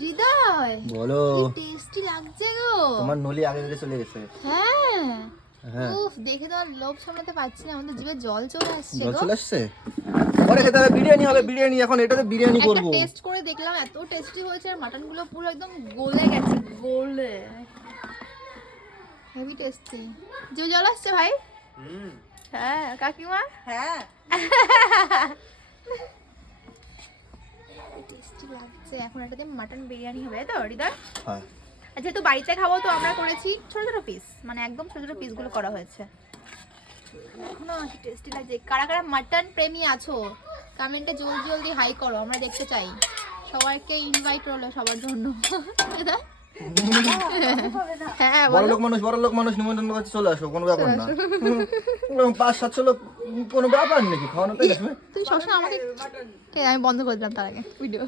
হৃদয় বলো, কি টেস্টি লাগছে গো। তোমার নলি আগে থেকে চলে গেছে। হ্যাঁ হ্যাঁ, উফ, দেখে তো আর লোভ সামলাতে পারছি না, আমাদের জিভে জল চলে আসছে জল গো। চলে আসছে। পরে খেতে হবে বিরিয়ানি, হবে বিরিয়ানি। এখন এটাতে বিরিয়ানি একটা করব। টেস্ট করে দেখলাম, এত টেস্টি হয়েছে, আর মাটন গুলো পুরো একদম গলে গেছে, গলে হেভি টেস্টি। জিভে জল আসছে ভাই। হ্যাঁ কাকিমা, হ্যাঁ টেস্টি লাগছে। এখন এটা দিয়ে মাটন বিরিয়ানি হবে, তাই তো হৃদয়? হ্যাঁ, আর যেহেতু বাড়িতে খাবো তো আমরা করেছি ছোট ছোট পিস, মানে একদম ছোট ছোট পিস গুলো করা হয়েছে। এখনো টেস্টি লাগছে। কারা কারা মাটন প্রেমী আছো কমেন্টে জলদি জলদি হাই করো, আমরা দেখতে চাই। সবাইকে ইনভাইট রইলো সবার জন্য। হ্যাঁ বড় বলো। লোক মানুষ নিমন্ত্রণ করতে চলে আসো, কোনো ব্যাপার না। 500-700 লোক কোনো ব্যাপার নাকি খাওয়ানোতে? তুমি সবসময় আমাকে, ঠিক আছে, আমি বন্ধ করে দিলাম তার আগে ভিডিও।